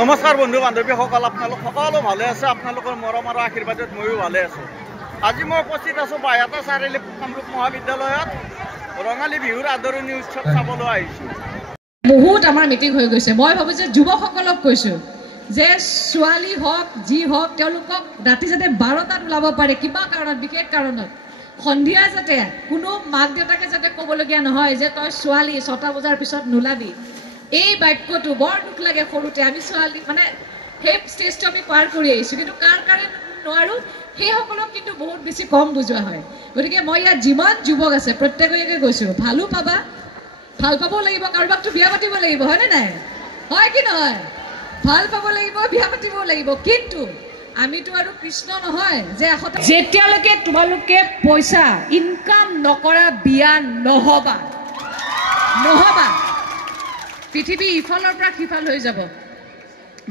নমস্কাৰ বন্ধু বান্ধৱীসকল, আপোনালোক সকলো ভালে আছে? আপোনালোকৰ মৰম আৰু আশীৰ্বাদত ময়ো ভালে আছোঁ। আজি মই উপস্থিত আছোঁ বাইহাটা চাৰিআলি কামৰূপ মহাবিদ্যালয়ত ৰঙালী বিহুৰ আদৰণি উৎসৱ চাবলৈ আহিছোঁ। বহুত আমাৰ মিটিং হৈ গৈছে। মই ভাবোঁ যে যুৱকসকলক কৈছোঁ যে ছোৱালী হওক যি হওক তেওঁলোকক ৰাতি যাতে 12টাত ওলাব পাৰে, কিবা কাৰণত বিশেষ কাৰণত সন্ধিয়া যাতে কোনো মাক দেউতাকে যাতে ক'বলগীয়া নহয় যে তই ছোৱালী 6টা বজাৰ পিছত নোলাবি। এই বাক্যটো বৰ দুখ লাগে। সৰুতে আমি ছোৱালী মানে সেই ষ্টেজটো আমি পাৰ কৰি আহিছোঁ, কিন্তু কাৰ কাৰণে নোৱাৰোঁ সেইসকলক কিন্তু বহুত বেছি কম বুজোৱা হয়। গতিকে মই ইয়াত যিমান যুৱক আছে প্ৰত্যেককে কৈছোঁ, ভালো পাবা, ভাল পাবও লাগিব, কাৰোবাকতো বিয়া পাতিব লাগিব, হয়নে নাই? হয় কি নহয়? ভাল পাব লাগিব, বিয়া পাতিবও লাগিব, কিন্তু আমিতো আৰু কৃষ্ণ নহয় যে যেতিয়ালৈকে তোমালোকে পইচা ইনকাম নকৰা বিয়া নহবা। পৃথিৱী ইফালৰ পৰা সিফাল হৈ যাব।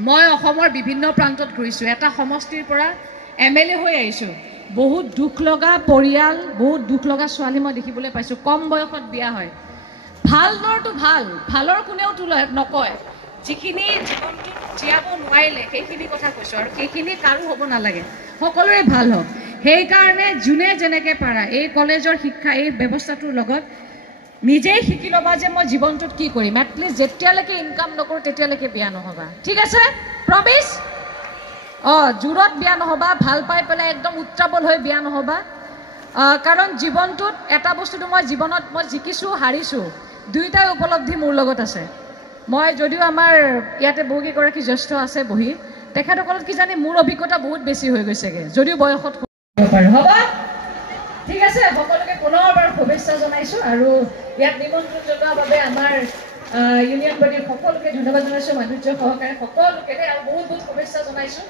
মই অসমৰ বিভিন্ন প্ৰান্তত ঘূৰিছোঁ, এটা সমষ্টিৰ পৰা MLA হৈ আহিছোঁ। বহুত দুখ লগা পৰিয়াল, বহুত দুখ লগা ছোৱালী মই দেখিবলৈ পাইছোঁ, কম বয়সত বিয়া হয়। ভাল দৰটো ভালৰ কোনেও নকয়। যিখিনি জীৱনটোত জীয়াব নোৱাৰিলে সেইখিনি কথা কৈছোঁ, আৰু সেইখিনি কাৰো হ'ব নালাগে, সকলোৰে ভাল হওক। সেইকাৰণে যোনে যেনেকৈ পাৰা এই কলেজৰ শিক্ষা এই ব্যৱস্থাটোৰ লগত নিজেই শিকি ল'বা যে মই জীৱনটোত কি কৰিম। এটলিষ্ট যেতিয়ালৈকে ইনকাম নকৰোঁ তেতিয়ালৈকে বিয়া নহ'বা, ঠিক আছে? প্ৰমিছ? জোৰত বিয়া নহ'বা, ভাল পাই পেলাই একদম উত্ৰাৱল হৈ বিয়া নহ'বা। কাৰণ জীৱনটোত এটা বস্তুটো মই জীৱনত মই জিকিছোঁ হাৰিছোঁ, দুয়োটাই উপলব্ধি মোৰ লগত আছে। মই যদিও আমাৰ ইয়াতে বহুকেইগৰাকী জ্যেষ্ঠ আছে বহি, তেখেতসকলত কিজানি মোৰ অভিজ্ঞতা বহুত বেছি হৈ গৈছেগৈ, যদিও বয়সত পাৰোঁ। হ'ব, ঠিক আছে? সকলোকে পুনৰবাৰ শুভেচ্ছা জনাইছোঁ, আৰু ইয়াত নিমন্ত্ৰণ জনোৱাৰ বাবে আমাৰ ইউনিয়ন বডিৰ সকলোকে ধন্যবাদ জনাইছোঁ, মাধুৰ্য সহকাৰে সকলোকে আৰু বহুত শুভেচ্ছা জনাইছোঁ।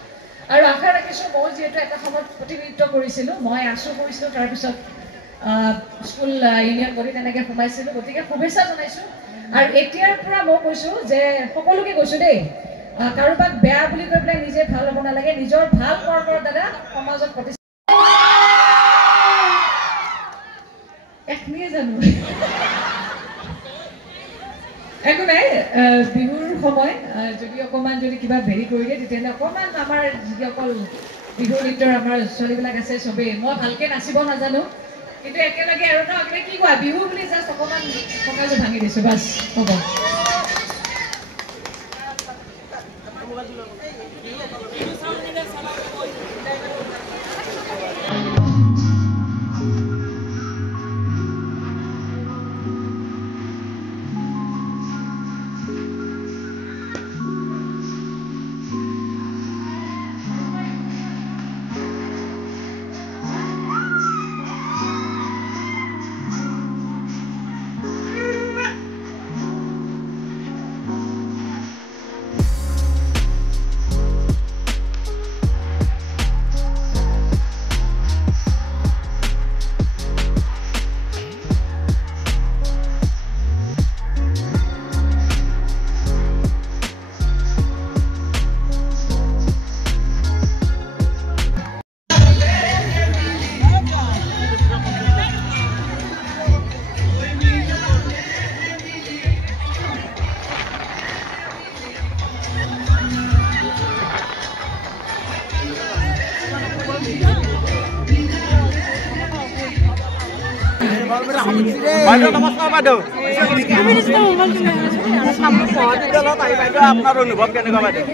আৰু আশা ৰাখিছোঁ, মই যিহেতু এটা সময়ত প্ৰতিনিধিত্ব কৰিছিলোঁ, মই কৰিছিলোঁ, তাৰপিছত স্কুল ইউনিয়ন বডি তেনেকৈ সোমাইছিলোঁ, গতিকে শুভেচ্ছা জনাইছোঁ। আৰু এতিয়াৰ পৰা মই কৈছোঁ যে সকলোকে কৈছোঁ দেই, কাৰোবাক বেয়া বুলি কৈ পেলাই নিজে ভাল হ'ব নালাগে। নিজৰ ভাল কৰ্মৰ দ্বাৰা সমাজত প্ৰতিষ্ঠা এখনিয়ে জানো একো নাই। বিহুৰ সময় যদি অকণমান যদি কিবা হেৰি কৰি দিয়ে তেতিয়াহ'লে অকণমান আমাৰ যিসকল বিহু নৃত্যৰ আমাৰ ছোৱালীবিলাক আছে চবেই, মই ভালকৈ নাচিব নাজানো, কিন্তু একেলগে আৰু কি কোৱা বিহু বুলি জাষ্ট অকণমান সকালে ভাঙি দিছোঁ, বাছ হ'ব। বাইদেউ নমস্কাৰ। বাইদেউ মহাবিদ্যালয়ত আহি বাইদেউ আপোনাৰ অনুভৱ কেনেকুৱা? বাইদেউ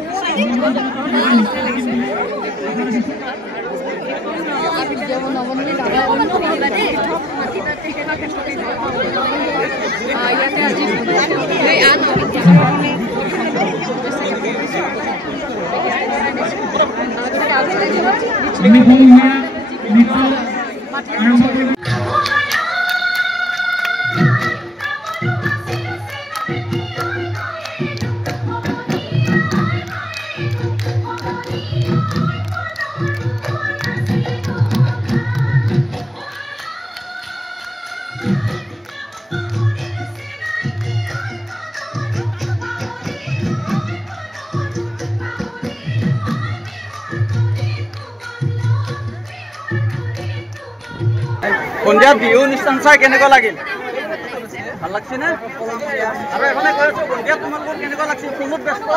সন্ধিয়া বিহু অনুষ্ঠান চাই কেনেকুৱা লাগিল? ভাল লাগছে নে? আৰু এফালে কৈ আছোঁ সন্ধিয়া তোমালোকৰ কেনেকুৱা লাগছে? ফোনত ব্যস্ত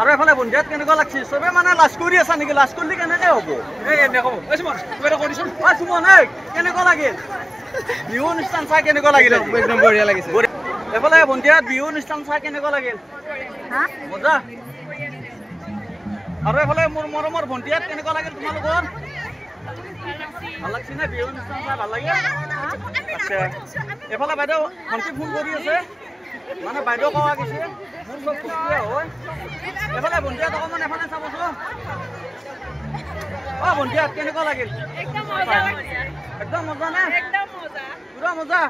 আৰু এফালে বন্ধিয়াত কেনেকুৱা লাগছে চবে মানে লাজ কৰি আছা নেকি লাজ কৰিলে কেনেকৈ হ'ব সুমন কেনেকুৱা লাগিল বিহু অনুষ্ঠান চাই কেনেকুৱা লাগিল একদম বঢ়িয়া লাগিছে এফালে বন্ধিয়াত বিহু অনুষ্ঠান চাই কেনেকুৱা লাগিল মজা আৰু এফালে মোৰ মৰমৰ বন্ধিয়াত কেনেকুৱা লাগিল তোমালোকৰ ভাল লাগছে নে বিহু অনুষ্ঠান চাই ভাল লাগিল আচ্ছা এফালে বাইদেউ ভণ্টি ফোন কৰি আছে মানে বাইদেউ কোৱা গৈছে মোৰ চব খুচিয়ে হয় এফালে বন্ধিয়াত অকণমান এফালে চাবচোন বন্ধিয়াত কেনেকুৱা লাগিল একদম মজা নে পুৰা মজা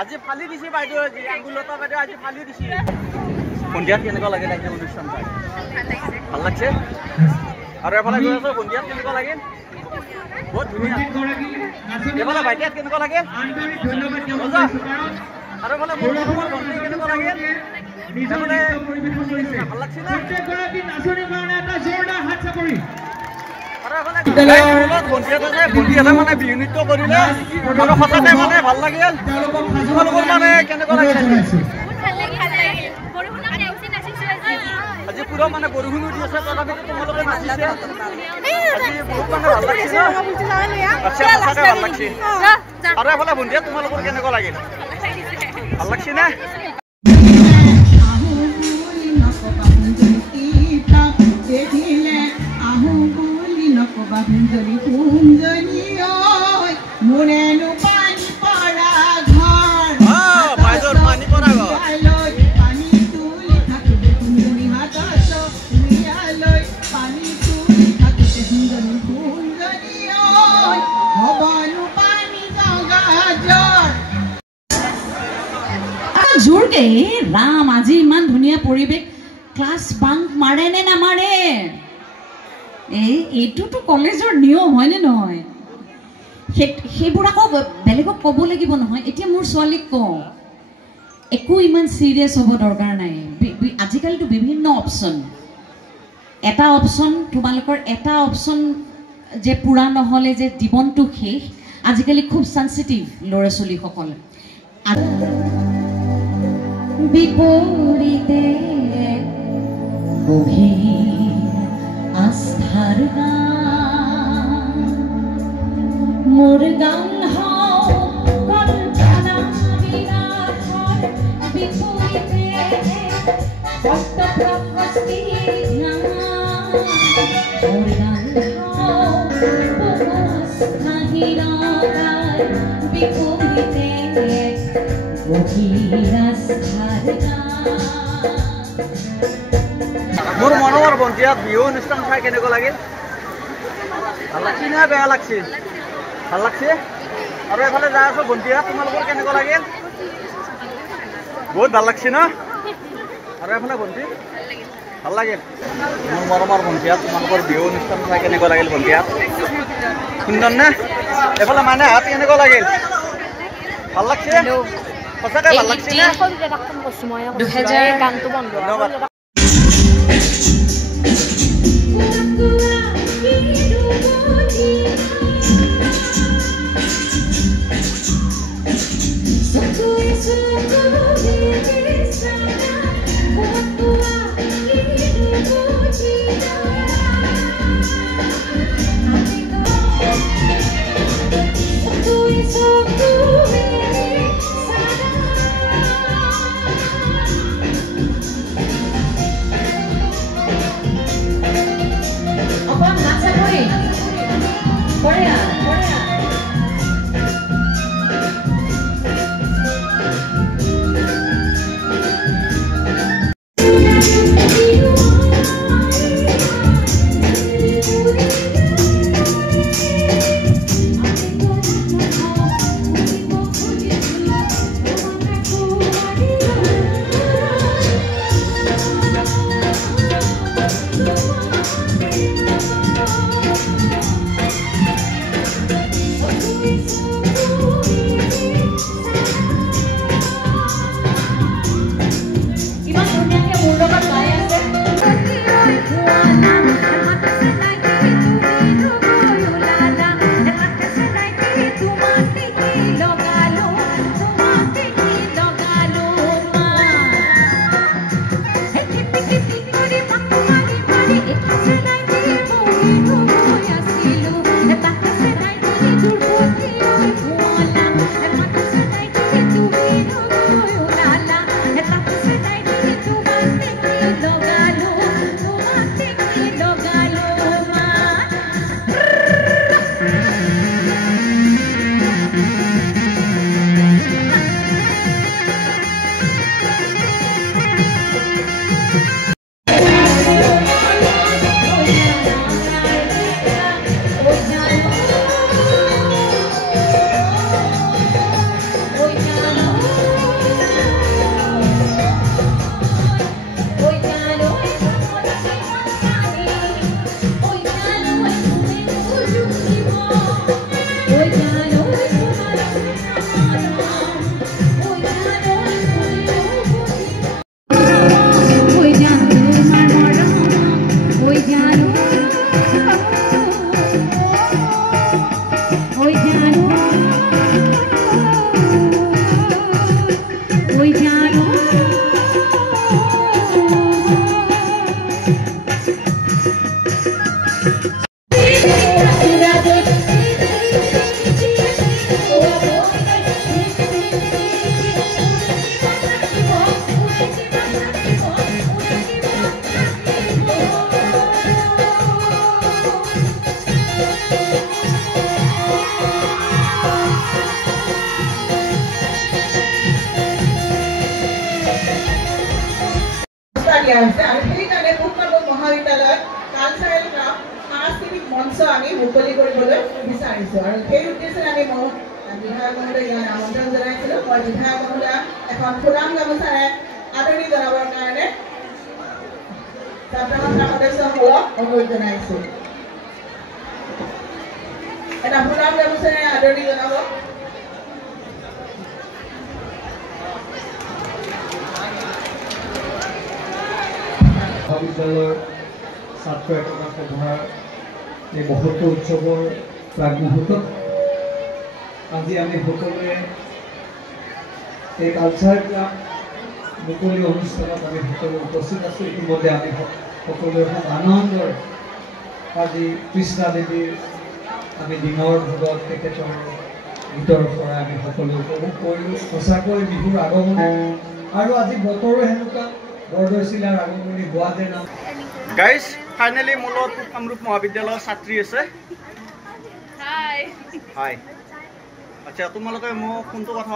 আজি ফালি দিছে বাইদেউ আজি আঙুলতা বাইদেউ আজি ফালি দিছে বন্ধিয়াত কেনেকুৱা লাগে তাই অনুষ্ঠান চাই ভাল লাগছে আৰু এফালে গৈ আছো বন্ধিয়াত কেনেকুৱা লাগিল বহুত ধুনীয়া এফালে বাইদেউত কেনেকুৱা লাগিল মজা আৰু এফালে মোৰ ভণ্টি কেনেকুৱা লাগিল ভাল লাগছে না ভণ্টিহঁতে মানে বিহু নৃত্য কৰিলে আৰু সঁচাতে মানে ভাল লাগিল তোমালোকৰ মানে কেনেকুৱা লাগিল আজি পুৰা মানে বৰষুণো দি আছে তথাপিতো তোমালোকে নাচিছে আজি বহুত মানে ভাল লাগিছে আচ্ছা সঁচাকে ভাল লাগছে আৰু এফালে ভণ্টিহঁত তোমালোকৰ কেনেকুৱা লাগিল ভাল লাগছে নে জোৰকে ৰাম আজি ইমান ধুনীয়া পৰিৱেশ ক্লাছ বাংক মাৰে নে নামাৰে এইটোতো কলেজৰ নিয়ম হয়নে নহয় সেইবোৰ আকৌ বেলেগক ক'ব লাগিব নহয় এতিয়া মোৰ ছোৱালীক কওঁ একো ইমান চিৰিয়াছ হ'ব দৰকাৰ নাই আজিকালিতো বিভিন্ন অপশ্যন এটা অপশ্যন তোমালোকৰ এটা অপশ্যন যে পূৰা নহ'লে যে জীৱনটো শেষ আজিকালি খুব চেনচিটিভ ল'ৰা ছোৱালীসকল বিপৰীতে আস্থাৰ গান মোৰ গান বিপৰীতে মোৰ গান বিপৰীতে মোৰ মনৰ বন্ধিয়াত বিহু অনুষ্ঠান চাই কেনেকুৱা লাগিল ভাল লাগছে নে বেয়া লাগছে ভাল লাগছে আৰু এফালে যাই আছো বন্ধিয়াত তোমালোকৰ কেনেকুৱা লাগিল বহুত ভাল লাগছে ন আৰু এফালে বন্ধি ভাল লাগিল মোৰ মৰমৰ বন্ধিয়াত তোমালোকৰ বিহু অনুষ্ঠান চাই কেনেকুৱা লাগিল বন্ধিয়াত সুন্দৰ নে এফালে মানে হাত কেনেকুৱা লাগিল ভাল লাগছে সঁচাকে ভাল লাগছে নে 2000 গানটো বন্ধ দিয়া হৈছে আৰু সেইকাৰণে পূব মহাবিদ্যালয়ত কালচাৰেল ক্লাব সাংস্কৃতিক মঞ্চ আমি মুকলি কৰিবলৈ বিচাৰিছোঁ আৰু সেই উদ্দেশ্যে আমি বিধায়ক মহোদয়ক আমন্ত্ৰণ জনাইছিলোঁ মই বিধায়ক মহোদয়ক এখন ফুলাম গামোচাৰে আদৰণি জনাবৰ কাৰণে ছাত্ৰ সন্থাৰ সদস্যসকলক অনুৰোধ জনাইছোঁ এটা ফুলাম গামোচাৰে আদৰণি জনাব মহাবিদ্যালয়ৰ ছাত্ৰ একতা সভাৰ এই বহুতো উৎসৱৰ প্ৰাক মুহূৰ্তত আজি আমি সকলোৱে এই কালচাৰ ক্লাব মুকলি অনুষ্ঠানত আমি সকলো উপস্থিত আছোঁ ইতিমধ্যে আমি সকলোৱে খুব আনন্দৰ আজি কৃষ্ণা দেৱীৰ আমি দিনৰ ভাগত তেখেতৰ গীতৰ পৰা আমি সকলোৱে উপভোগ কৰিলোঁ সঁচাকৈ বিহুৰ আগমন আৰু আজি বতৰো সেনেকুৱা বৰদৈচিলাৰ আগমনি হোৱা যেন গাইজ ফাইনেলি মোৰ লগত পূব কামৰূপ মহাবিদ্যালয়ৰ ছাত্ৰী আছে হাই আচ্ছা তোমালোকে মোক কোনটো কথা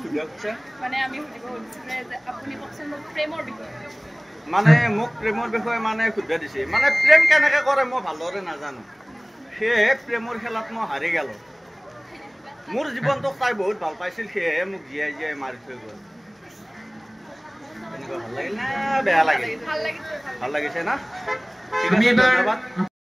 সুধিছে মানে মোক প্ৰেমৰ বিষয়ে মানে সুধিব দিছে মানে প্ৰেম কেনেকৈ কৰে মই ভালদৰে নাজানো সেয়েহে প্ৰেমৰ খেলাত মই হাৰি গ'লোঁ মোৰ জীৱনটোক তাই বহুত ভাল পাইছিল সেয়েহে মোক জীয়াই জীয়াই মাৰি থৈ গ'ল ভাল লাগিল না বেয়া লাগিল ভাল লাগিছে না ঠিক আছে ধন্যবাদ